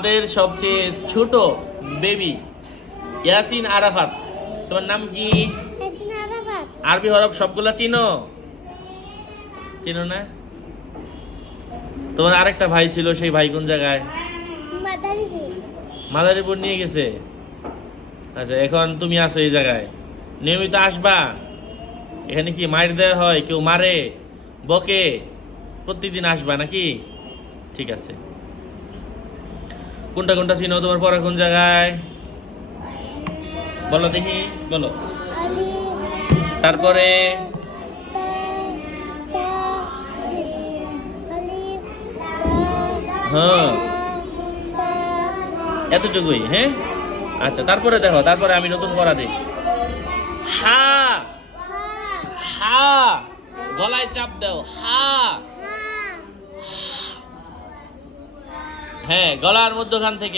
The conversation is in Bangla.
আমাদের সবচেয়ে ছোট বেবি ইয়াসিন আরাফাত। তোমার নাম কি? আরবি হরফ সবগুলা চিনো? চিনো না? তোমার আরেকটা ভাই ছিল, সেই ভাই কোন জায়গায়? মাদারীপুর নিয়ে গেছে। আচ্ছা, এখন তুমি আসো এই জায়গায়, নিয়মিত আসবা। এখানে কি মার দেওয়া হয়? কেউ মারে, বকে? প্রত্যেকদিন আসবা নাকি? ঠিক আছে। কোনটা কোনটা চিনো? তোমার পড়া কোন জায়গায় বলো দেখি, বলো। তারপরে হ্যাঁ, এতটুকুই। হ্যাঁ, আচ্ছা, তারপরে দেখো, তারপরে আমি নতুন পড়া দিই। হা, হা, গলায় চাপ দাও। হা, হ্যাঁ, গলার মধ্যখান থেকে